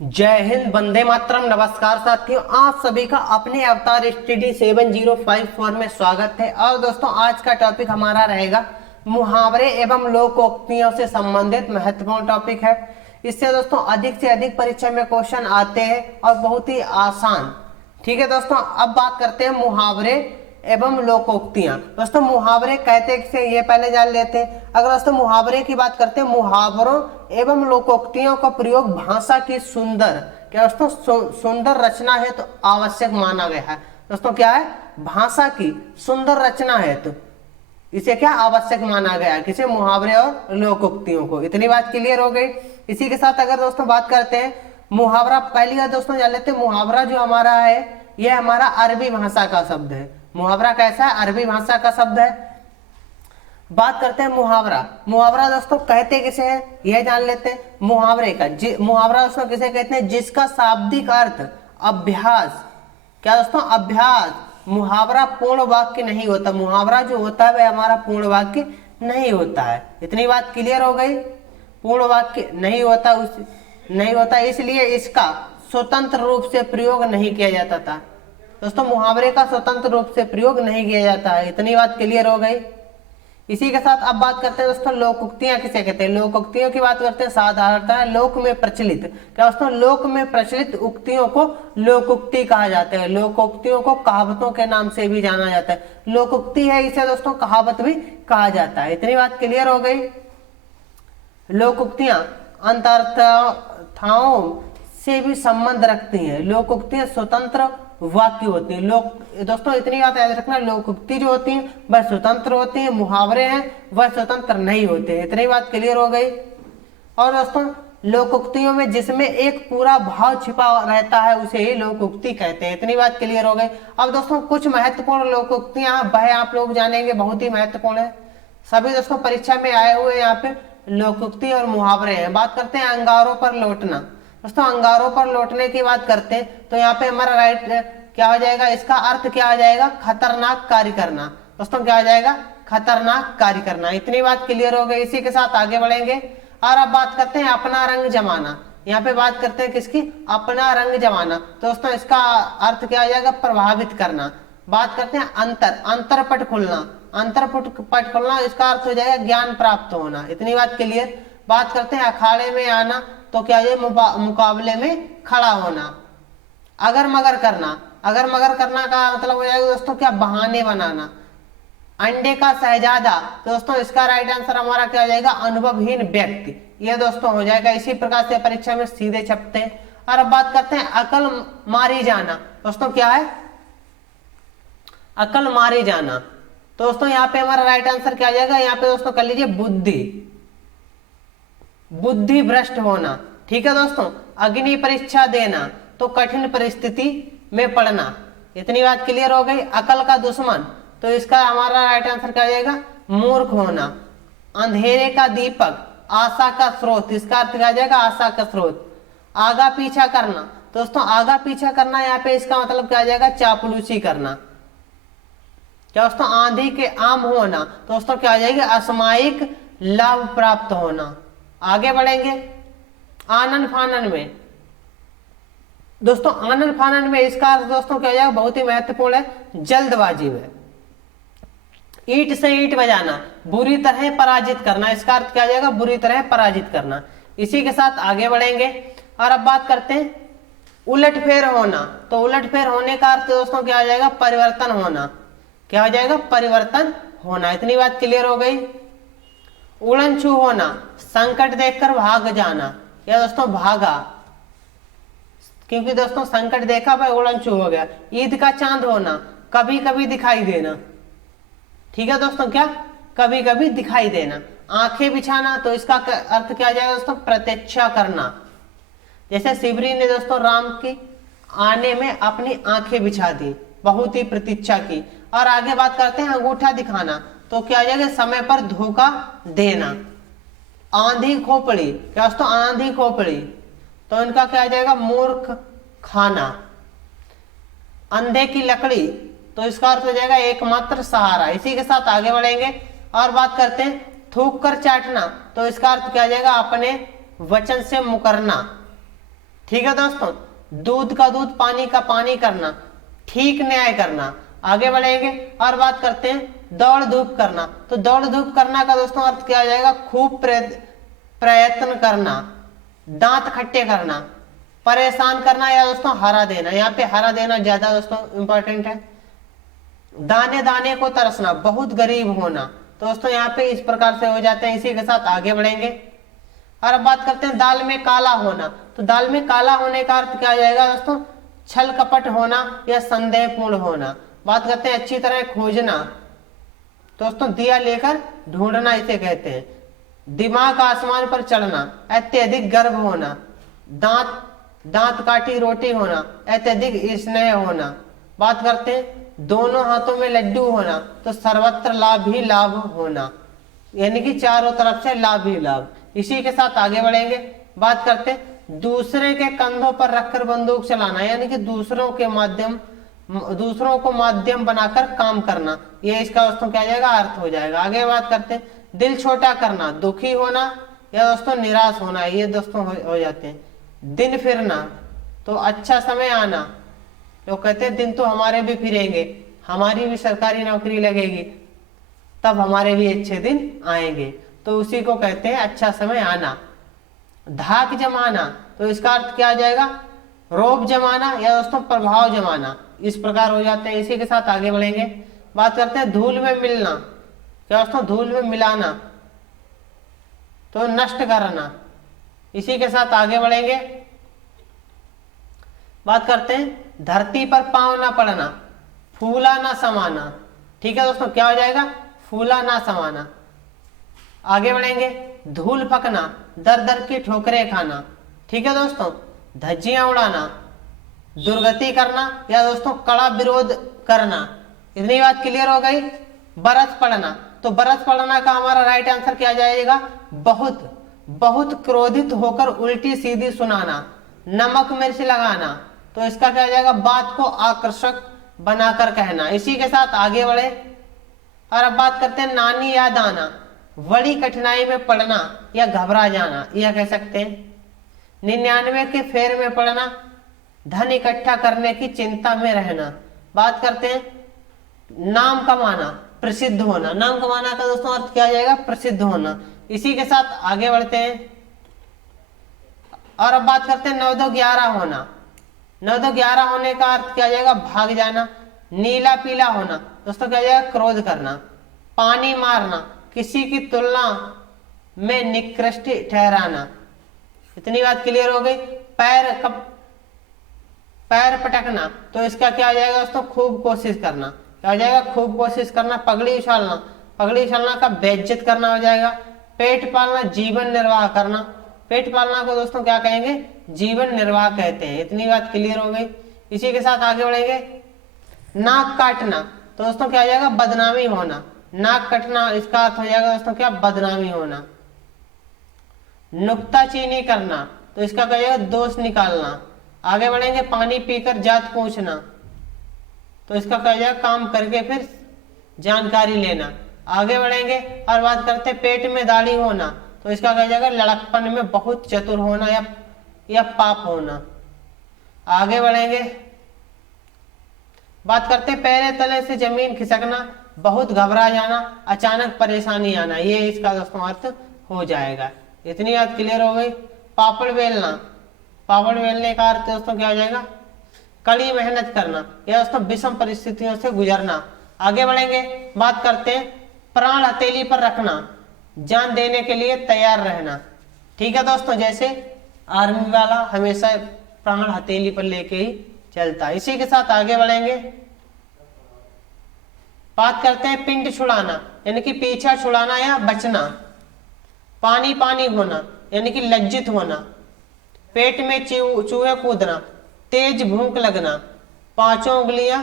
जय हिंद, वंदे मातरम। नमस्कार साथियों, आप सभी का अपने अवतार स्टडी 7054 में स्वागत है। और दोस्तों, आज का टॉपिक हमारा रहेगा मुहावरे एवं लोकोक्तियों से संबंधित महत्वपूर्ण टॉपिक है। इससे दोस्तों अधिक से अधिक परीक्षा में क्वेश्चन आते हैं और बहुत ही आसान। ठीक है दोस्तों, अब बात करते हैं मुहावरे एवं लोकोक्तियां। दोस्तों, मुहावरे कहते किसे ये पहले जान लेते हैं। अगर दोस्तों मुहावरे की बात करते हैं, मुहावरों एवं लोकोक्तियों का प्रयोग भाषा की सुंदर क्या दोस्तों सुंदर रचना है तो आवश्यक माना गया है। दोस्तों क्या है, भाषा की सुंदर रचना है तो इसे क्या आवश्यक माना गया, किसे, मुहावरे और लोकोक्तियों को। इतनी बात क्लियर हो गई। इसी के साथ अगर दोस्तों बात करते हैं मुहावरा, पहली बात दोस्तों जान लेते हैं, मुहावरा जो हमारा है यह हमारा अरबी भाषा का शब्द है। मुहावरा कैसा है, अरबी भाषा का शब्द है। बात करते हैं मुहावरा। मुहावरा दोस्तों कहते किसे हैं यह जान लेते हैं। मुहावरे का मुहावरा दोस्तों किसे कहते हैं, जिसका शाब्दिक अर्थ अभ्यास, क्या दोस्तों, अभ्यास। मुहावरा पूर्ण वाक्य नहीं होता। मुहावरा जो होता है वह हमारा पूर्ण वाक्य नहीं होता है। इतनी बात क्लियर हो गई। पूर्ण वाक्य नहीं होता, इसलिए इसका स्वतंत्र रूप से प्रयोग नहीं किया जाता था। दोस्तों मुहावरे का स्वतंत्र रूप से प्रयोग नहीं किया जाता है। इतनी बात क्लियर हो गई। इसी के साथ अब बात करते हैं दोस्तों लोकोक्तियां किसे कहते हैं। लोकोक्तियों की बात करते हैं, साधारणतः लोक में प्रचलित, क्या दोस्तों, लोक में प्रचलित उक्तियों को लोकोक्ति कहा जाता है। लोकोक्तियों को कहावतों के नाम से भी जाना जाता है। लोकोक्ति है, इसे दोस्तों कहावत भी कहा जाता है। इतनी बात क्लियर हो गई। लोकोक्तियां अंतर्थाओं से भी संबंध रखती हैं। लोकोक्तियां स्वतंत्र वाक्य होती है। दोस्तों इतनी बात याद रखना, लोकोक्ति जो होती है वह स्वतंत्र होती है, मुहावरे हैं वह स्वतंत्र नहीं होते। इतनी बात क्लियर हो गई। और दोस्तों लोकोक्तियों में जिसमें एक पूरा भाव छिपा रहता है उसे ही लोकोक्ति कहते हैं। इतनी बात क्लियर हो गई। अब दोस्तों कुछ महत्वपूर्ण लोकोक्तियां वह आप लोग जानेंगे, बहुत ही महत्वपूर्ण है। सभी दोस्तों परीक्षा में आए हुए यहाँ पे लोकोक्ति और मुहावरे हैं। बात करते हैं अंगारों पर लौटना। दोस्तों अंगारों पर लौटने की बात करते हैं तो यहाँ पे हमारा राइट क्या हो जाएगा, इसका अर्थ क्या हो जाएगा, खतरनाक कार्य करना। दोस्तों क्या हो जाएगा, खतरनाक कार्य करना। इतनी बात क्लियर हो गई। इसी के साथ आगे बढ़ेंगे और अब बात करते हैं अपना रंग जमाना। यहाँ पे बात करते हैं किसकी, अपना रंग जमाना। दोस्तों इसका अर्थ क्या हो जाएगा, प्रभावित करना। बात करते हैं अंतरपट खुलना। अंतरपट खुलना, इसका अर्थ हो जाएगा ज्ञान प्राप्त होना। इतनी बात क्लियर। बात करते हैं अखाड़े में आना, तो क्या है, मुकाबले में खड़ा होना। अगर मगर करना, अगर मगर करना का मतलब हो जाएगा दोस्तों क्या, बहाने बनाना। अंडे का शहजादा, दोस्तों इसका राइट आंसर हमारा क्या हो जाएगा, अनुभवहीन व्यक्ति। ये दोस्तों हो जाएगा। इसी प्रकार से परीक्षा में सीधे छपते हैं। और अब बात करते हैं अकल मारी जाना। दोस्तों क्या है, अकल मारी जाना। दोस्तों यहाँ पे हमारा राइट आंसर क्या आ जाएगा, यहाँ पे दोस्तों कर लीजिए बुद्धि भ्रष्ट होना। ठीक है दोस्तों, अग्नि परीक्षा देना तो कठिन परिस्थिति में पड़ना। इतनी बात क्लियर हो गई। अकल का दुश्मन, तो इसका हमारा राइट आंसर क्या हो जाएगा, मूर्ख होना। अंधेरे का दीपक, आशा का स्रोत, इसका अर्थ क्या हो जाएगा, आशा का स्रोत। आगा पीछा करना, दोस्तों आगा पीछा करना यहाँ पे इसका मतलब क्या हो जाएगा, चापलूसी करना। क्या दोस्तों, आंधी के आम होना, दोस्तों क्या हो जाएगा, असामयिक लाभ प्राप्त होना। आगे बढ़ेंगे आनन फानन में। दोस्तों आनन फानन में इसका अर्थ दोस्तों क्या हो जाएगा, बहुत ही महत्वपूर्ण है, जल्दबाजी में। ईंट से ईंट बजाना, बुरी तरह पराजित करना। इसका अर्थ क्या हो जाएगा, बुरी तरह पराजित करना। इसी के साथ आगे बढ़ेंगे और अब बात करते हैं उलटफेर होना। तो उलटफेर होने का अर्थ दोस्तों क्या हो जाएगा, परिवर्तन होना। क्या हो जाएगा, परिवर्तन होना। इतनी बात क्लियर हो गई। उड़न छू होना, संकट देखकर भाग जाना। या दोस्तों भागा, क्योंकि दोस्तों संकट देखा भाई उड़न छू हो गया। ईद का चांद होना, कभी कभी दिखाई देना। ठीक है दोस्तों, क्या, कभी कभी दिखाई देना। आंखें बिछाना, तो इसका अर्थ क्या आ जाएगा दोस्तों, प्रतीक्षा करना। जैसे शिवरी ने दोस्तों राम के आने में अपनी आंखें बिछा दी, बहुत ही प्रतीक्षा की। और आगे बात करते हैं अंगूठा दिखाना, तो क्या आ जाएगा, समय पर धोखा देना। आंधी खोपड़ी, क्या दोस्तों, आंधी खोपड़ी, तो इनका क्या आ जाएगा, मूर्ख खाना। अंधे की लकड़ी, तो इसका अर्थ हो जाएगा एकमात्र सहारा। इसी के साथ आगे बढ़ेंगे और बात करते हैं थूक कर चाटना, तो इसका अर्थ क्या आ जाएगा, अपने वचन से मुकरना। ठीक है दोस्तों, दूध का दूध, पानी का पानी करना, ठीक न्याय करना। आगे बढ़ेंगे और बात करते हैं दौड़ धूप करना। तो दौड़ धूप करना का दोस्तों अर्थ क्या आ जाएगा, खूब प्रयत्न करना, दांत खट्टे करना, परेशान करना या दोस्तों हरा देना। यहाँ पे हरा देना ज्यादा दोस्तों इंपॉर्टेंट है। दाने दाने को तरसना, बहुत गरीब होना। तो दोस्तों यहाँ पे इस प्रकार से हो जाते हैं। इसी के साथ आगे बढ़ेंगे और अब बात करते हैं दाल में काला होना। तो दाल में काला होने का अर्थ क्या आ जाएगा दोस्तों, छल कपट होना या संदेहपूर्ण होना। बात करते हैं अच्छी तरह खोजना, दोस्तों दिया लेकर ढूंढना इसे कहते हैं। दिमाग आसमान पर चढ़ना, अत्यधिक गर्व होना। दांत काटी रोटी होना, अत्यधिक स्नेह होना। बात करते हैं दोनों हाथों में लड्डू होना, तो सर्वत्र लाभ ही लाभ होना, यानी कि चारों तरफ से लाभ ही लाभ। इसी के साथ आगे बढ़ेंगे, बात करते हैं दूसरे के कंधों पर रखकर बंदूक चलाना, यानी कि दूसरों को माध्यम बनाकर काम करना। ये इसका दोस्तों क्या जाएगा, अर्थ हो जाएगा। आगे बात करते हैं दिल छोटा करना, दुखी होना या दोस्तों निराश होना, ये दोस्तों हो जाते हैं। दिन फिरना, तो अच्छा समय आना। लोग कहते हैं दिन तो हमारे भी फिरेंगे, हमारी भी सरकारी नौकरी लगेगी, तब हमारे भी अच्छे दिन आएंगे, तो उसी को कहते हैं अच्छा समय आना। धाक जमाना, तो इसका अर्थ क्या आ जाएगा, रोब जमाना या दोस्तों प्रभाव जमाना। इस प्रकार हो जाते हैं। इसी के साथ आगे बढ़ेंगे, बात करते हैं धूल में मिलना। क्या दोस्तों, धूल में मिलाना, तो नष्ट करना। इसी के साथ आगे बढ़ेंगे, बात करते हैं धरती पर पांव ना पड़ना, फूला ना समाना। ठीक है दोस्तों, क्या हो जाएगा, फूला ना समाना। आगे बढ़ेंगे धूल फकना, दर दर की ठोकरें खाना। ठीक है दोस्तों, धज्जियां उड़ाना, दुर्गति करना या दोस्तों कड़ा विरोध करना। इतनी बात क्लियर हो गई। बरस पड़ना, तो बरस पड़ना का हमारा राइट आंसर क्या जाएगा, बहुत बहुत क्रोधित होकर उल्टी सीधी सुनाना। नमक मिर्च लगाना, तो इसका क्या जाएगा, बात को आकर्षक बनाकर कहना। इसी के साथ आगे बढ़े और अब बात करते हैं नानी याद आना, बड़ी कठिनाई में पड़ना या घबरा जाना, यह कह सकते हैं। 99 के फेर में पड़ना, धन इकट्ठा करने की चिंता में रहना। बात करते हैं नाम कमाना, प्रसिद्ध होना। नाम कमाना का दोस्तों अर्थ क्या जाएगा, प्रसिद्ध होना। इसी के साथ आगे बढ़ते हैं और अब बात करते हैं 9-2-11 होना। 9-2-11 होने का अर्थ क्या जाएगा, भाग जाना। नीला पीला होना, दोस्तों क्या जाएगा, क्रोध करना। पानी मारना, किसी की तुलना में निकृष्ट ठहराना। इतनी बात क्लियर हो गई। पैर पटकना, तो इसका क्या आ जाएगा दोस्तों, खूब कोशिश करना। क्या हो जाएगा, खूब कोशिश करना। पगड़ी उछालना, पगड़ी उछालना का बेइज्जत करना हो जाएगा। पेट पालना, जीवन निर्वाह करना। पेट पालना को दोस्तों क्या कहेंगे, जीवन निर्वाह कहते हैं। इतनी बात क्लियर हो गई। इसी के साथ आगे बढ़ेंगे नाक काटना, तो दोस्तों क्या हो जाएगा, बदनामी होना। नाक कटना, इसका अर्थ हो जाएगा दोस्तों क्या, बदनामी होना। नुक्ताचीनी करना, तो इसका क्या जाएगा, दोष निकालना। आगे बढ़ेंगे पानी पीकर जात पूछना, तो इसका क्या जाएगा, काम करके फिर जानकारी लेना। आगे बढ़ेंगे और बात करते हैं पेट में दाढ़ी होना, तो इसका क्या जाएगा, लड़कपन में बहुत चतुर होना या पाप होना। आगे बढ़ेंगे, बात करते हैं पैरे तले से जमीन खिसकना, बहुत घबरा जाना, अचानक परेशानी आना। ये इसका दोस्तों अर्थ हो जाएगा। इतनी बात क्लियर हो गई। पापड़ बेलना, पापड़ बेलने का अर्थ दोस्तों क्या हो जाएगा, कड़ी मेहनत करना या दोस्तों विषम परिस्थितियों से गुजरना। आगे बढ़ेंगे, बात करते हैं प्राण हथेली पर रखना, जान देने के लिए तैयार रहना। ठीक है दोस्तों, जैसे आर्मी वाला हमेशा प्राण हथेली पर लेके ही चलता है। इसी के साथ आगे बढ़ेंगे, बात करते हैं पिंड छुड़ाना, यानी कि पीछा छुड़ाना या बचना। पानी पानी होना, यानी कि लज्जित होना। पेट में चूहे कूदना, तेज भूख लगना। पांचों उंगलियां,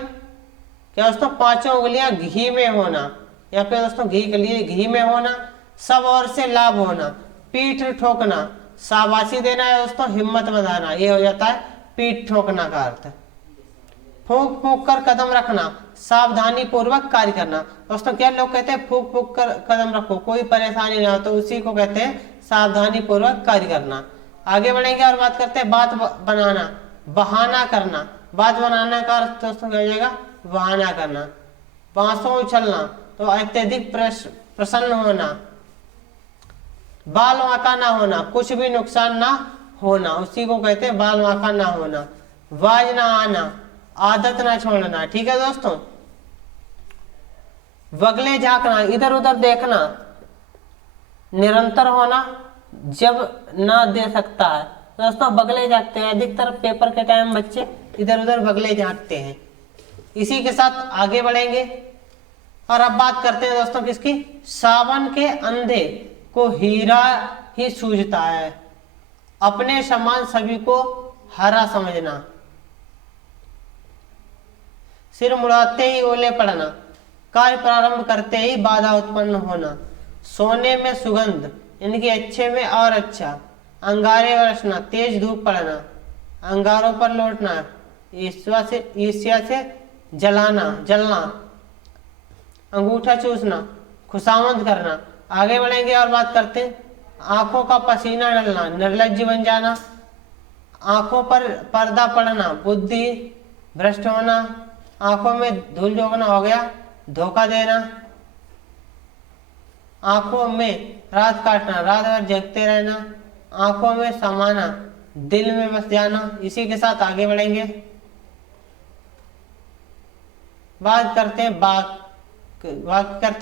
क्या दोस्तों, पांचों उंगलियां घी में होना, या फिर दोस्तों घी में होना। सब ओर से लाभ होना। पीठ ठोकना, शाबाशी देना या दोस्तों हिम्मत बंधाना, ये हो जाता है पीठ ठोकना का अर्थ। फूंक फूंक कर कदम रखना, सावधानी पूर्वक कार्य करना। दोस्तों क्या लोग कहते हैं, फूंक फूंक कर कदम रखो, कोई परेशानी ना हो, तो उसी को कहते हैं सावधानी पूर्वक कार्य करना। आगे बढ़ेंगे और बात करते हैं बात बनाना, बहाना करना। बात बनाना का अर्थ दोस्तों क्या हो जाएगा, बहाना करना। बांसों उछलना तो अत्यधिक प्रसन्न होना। बाल वाका ना होना, कुछ भी नुकसान ना होना, उसी को कहते हैं बाल वाका ना होना। बाज ना आना, आदत ना छोड़ना। ठीक है दोस्तों। बगले झांकना, इधर उधर देखना। निरंतर होना, जब ना दे सकता है। दोस्तों बगले झांकते हैं, अधिकतर पेपर के टाइम बच्चे इधर उधर बगले झांकते हैं। इसी के साथ आगे बढ़ेंगे और अब बात करते हैं दोस्तों किसकी, सावन के अंधे को हीरा ही सूझता है, अपने समान सभी को हरा समझना। सिर मुड़ाते ही ओले पड़ना, कार्य प्रारंभ करते ही बाधा उत्पन्न होना। सोने में सुगंध, इनके अच्छे में और अच्छा। अंगारे बरसना, तेज धूप पड़ना। अंगारों पर लौटना, ईर्ष्या से जलना। अंगूठा चूसना, खुशामद करना। आगे बढ़ेंगे और बात करते हैं आंखों का पसीना डलना, निर्लज्ज बन जाना। आंखों पर पर्दा पड़ना, बुद्धि भ्रष्ट होना। आंखों में धूल झोंकना हो गया, धोखा देना। आंखों में रात काटना, रात भर जगते रहना। आंखों में समाना, दिल में बस जाना। इसी के साथ आगे बढ़ेंगे, बात करते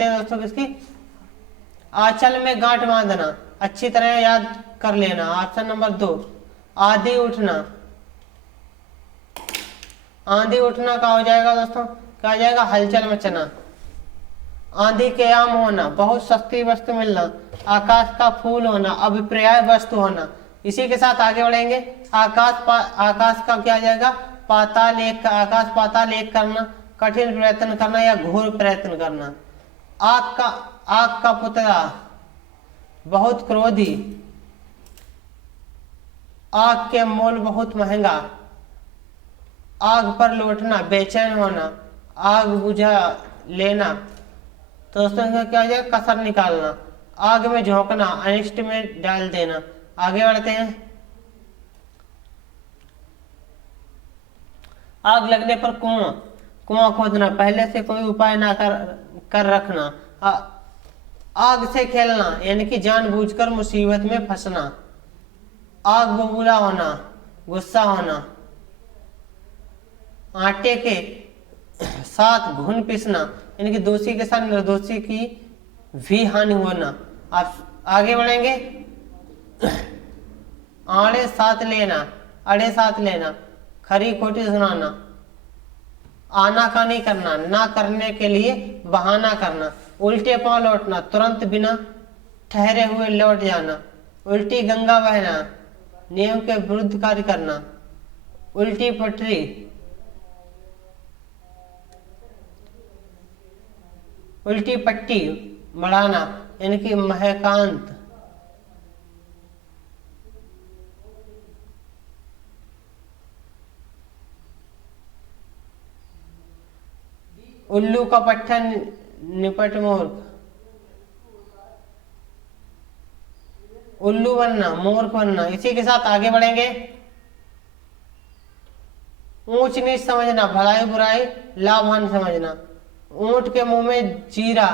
हैं दोस्तों किसकी, आंचल में गांठ बांधना, अच्छी तरह याद कर लेना। ऑप्शन नंबर 2, आंधी उठना। आंधी उठना का हो जाएगा दोस्तों, क्या हो जाएगा, हलचल मचना। आंधी के आम होना, बहुत सस्ती वस्तु मिलना। आकाश का फूल होना, अभिप्राय वस्तु होना। इसी के साथ आगे बढ़ेंगे, आकाश का क्या जाएगा, आकाश पाताल एक करना, कठिन प्रयत्न करना या घोर प्रयत्न करना। आग का पुतला, बहुत क्रोधी। आग के मोल बहुत महंगा। आग पर लौटना, बेचैन होना। आग बुझा लेना, तो दोस्तों क्या हो जाएगा, कसर निकालना। आग में झोंकना, अनिष्ट में डाल देना। आगे बढ़ते हैं, आग लगने पर कुआं खोदना, पहले से कोई उपाय ना कर रखना। आग से खेलना, यानी कि जानबूझकर मुसीबत में फंसना। आग बबूला होना, गुस्सा होना। आटे के साथ घुन पिसना, यानी कि दोषी के साथ निर्दोषी की भी हानि होना। आप आगे बढ़ेंगे, अड़े साथ लेना, खरी खोटी सुनाना। आनाकानी करना, ना करने के लिए बहाना करना। उल्टे पांव लौटना, तुरंत बिना ठहरे हुए लौट जाना। उल्टी गंगा बहना, नियम के विरुद्ध कार्य करना। उल्टी पटरी, उल्टी पट्टी बढ़ाना, यानी कि महकांत। उल्लू का पट्टा निपट मूर्ख। उल्लू बनना, मूर्ख बनना। इसी के साथ आगे बढ़ेंगे, ऊंच नीच समझना, भलाई बुराई लाभ हानि समझना। ऊंट के मुंह में जीरा,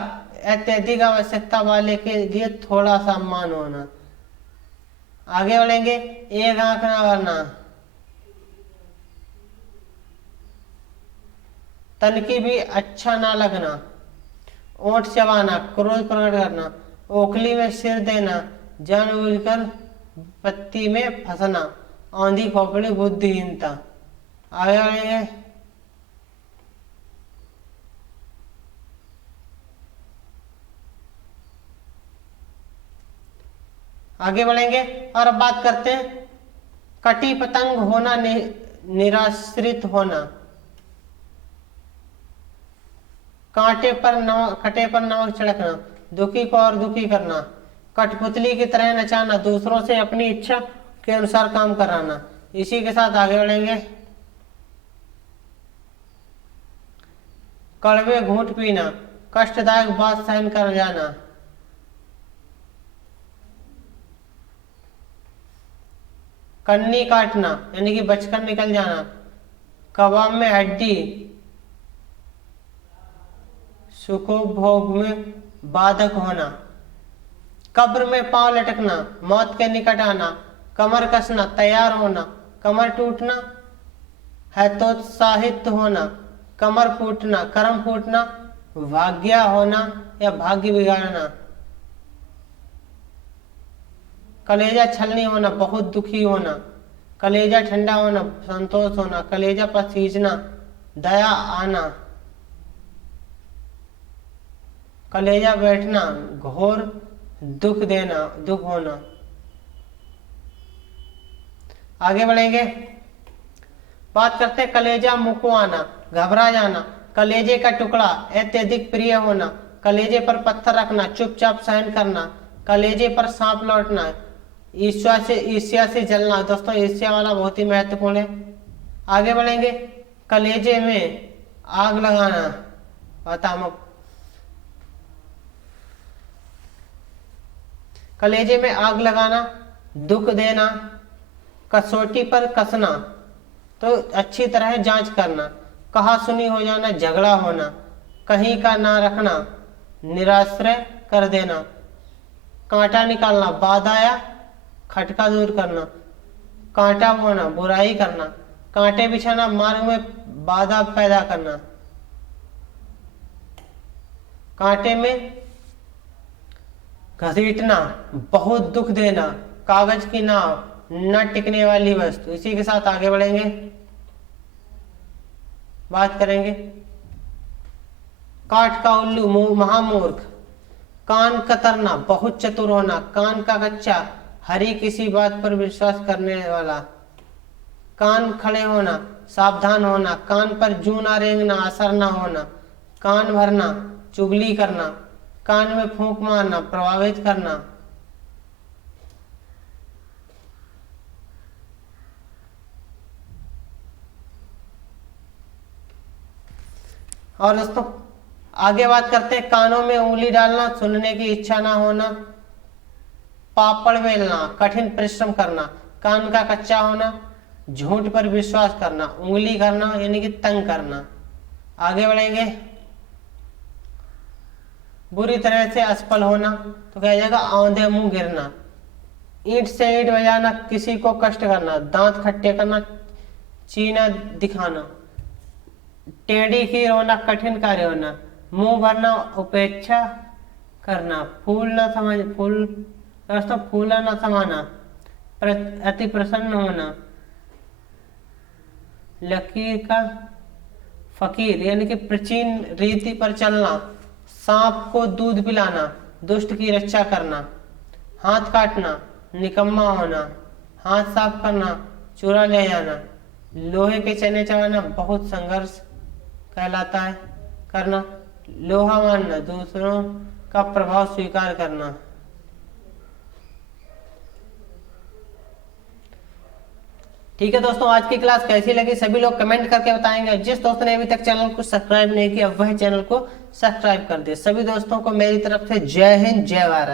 अत्यधिक आवश्यकता वाले के लिए थोड़ा सम्मान होना। आगे बढ़ेंगे, एक आंख ना भरना, तन की भी अच्छा ना लगना। ओंठ चबाना, क्रोध प्रकट करना। ओखली में सिर देना, जानबूझकर पत्ती में फंसना। आंधी खोपड़ी, बुद्धिहीनता। आगे बढ़ेंगे, और अब बात करते हैं कटी पतंग होना, निराश्रित होना। कटे पर नमक छिड़कना, दुखी को और दुखी करना। कठपुतली की तरह नचाना, दूसरों से अपनी इच्छा के अनुसार काम कराना। इसी के साथ आगे बढ़ेंगे, कड़वे घूंट पीना, कष्टदायक बात सहन कर जाना। कन्नी काटना यानी कि बचकर निकल जाना, कबाब में हड्डी, सुखोपभोग में बाधक होना, कब्र में पांव लटकना, मौत के निकट आना, कमर कसना, तैयार होना, कमर टूटना, हतोत्साहित होना, कमर फूटना, कर्म फूटना, भाग्य होना या भाग्य बिगाड़ना, कलेजा छलनी होना, बहुत दुखी होना, कलेजा ठंडा होना, संतोष होना, कलेजा पसीजना, दया आना, कलेजा बैठना, घोर दुख देना, दुख होना। आगे बढ़ेंगे, बात करते हैं कलेजा मुकुआना, घबरा जाना, कलेजे का टुकड़ा, अत्यधिक प्रिय होना, कलेजे पर पत्थर रखना, चुपचाप सहन करना, कलेजे पर सांप लौटना, ईर्ष्या से जलना। दोस्तों ईर्ष्या वाला बहुत ही महत्वपूर्ण है। आगे बढ़ेंगे, कलेजे में आग लगाना, बतामक, कलेजे में आग लगाना, दुख देना, कसौटी पर कसना, तो अच्छी तरह जांच करना, कहा सुनी हो जाना, झगड़ा होना, कहीं का ना रखना, निराश्रय कर देना, कांटा निकालना, बाधा या खटका दूर करना, कांटा बोना, बुराई करना, कांटे बिछाना, मार्ग में बाधा पैदा करना, कांटे में घसीटना, बहुत दुख देना, कागज की नाव, न टिकने वाली वस्तु। इसी के साथ आगे बढ़ेंगे, बात करेंगे काठ का उल्लू, महामूर्ख, कान कतरना, बहुत चतुर होना, कान का कच्चा, हरी किसी बात पर विश्वास करने वाला, कान खड़े होना, सावधान होना, कान पर जूं ना रेंगना, असर ना होना, कान भरना, चुगली करना, कान में फूंक मारना, प्रभावित करना, और दोस्तों आगे बात करते हैं, कानों में उंगली डालना, सुनने की इच्छा ना होना, पापड़ बेलना, कठिन परिश्रम करना, कान का कच्चा होना, झूठ पर विश्वास करना, उंगली करना यानी कि तंग करना। आगे बढ़ेंगे, बुरी तरह से असफल होना, तो कहा जाएगा औंधे मुंह गिरना, ईंट से ईंट बजाना, किसी को कष्ट करना, दांत खट्टे करना, चीना दिखाना, टेढ़ी खीर होना, कठिन कार्य होना, मुंह भरना, उपेक्षा करना, फूल न समझ, फूल दोस्तों फूला न समाना, अति प्रसन्न होना, लकीर का फकीर यानी कि प्राचीन रीति पर चलना, सांप को दूध पिलाना, दुष्ट की रक्षा करना, हाथ काटना, निकम्मा होना, हाथ साफ करना, चूरा ले जाना, लोहे के चने चबाना, बहुत संघर्ष कहलाता है करना, लोहा मानना, दूसरों का प्रभाव स्वीकार करना। ठीक है दोस्तों, आज की क्लास कैसी लगी सभी लोग कमेंट करके बताएंगे। जिस दोस्त ने अभी तक चैनल को सब्सक्राइब नहीं किया वह चैनल को सब्सक्राइब कर दे। सभी दोस्तों को मेरी तरफ से जय हिंद, जय भारत।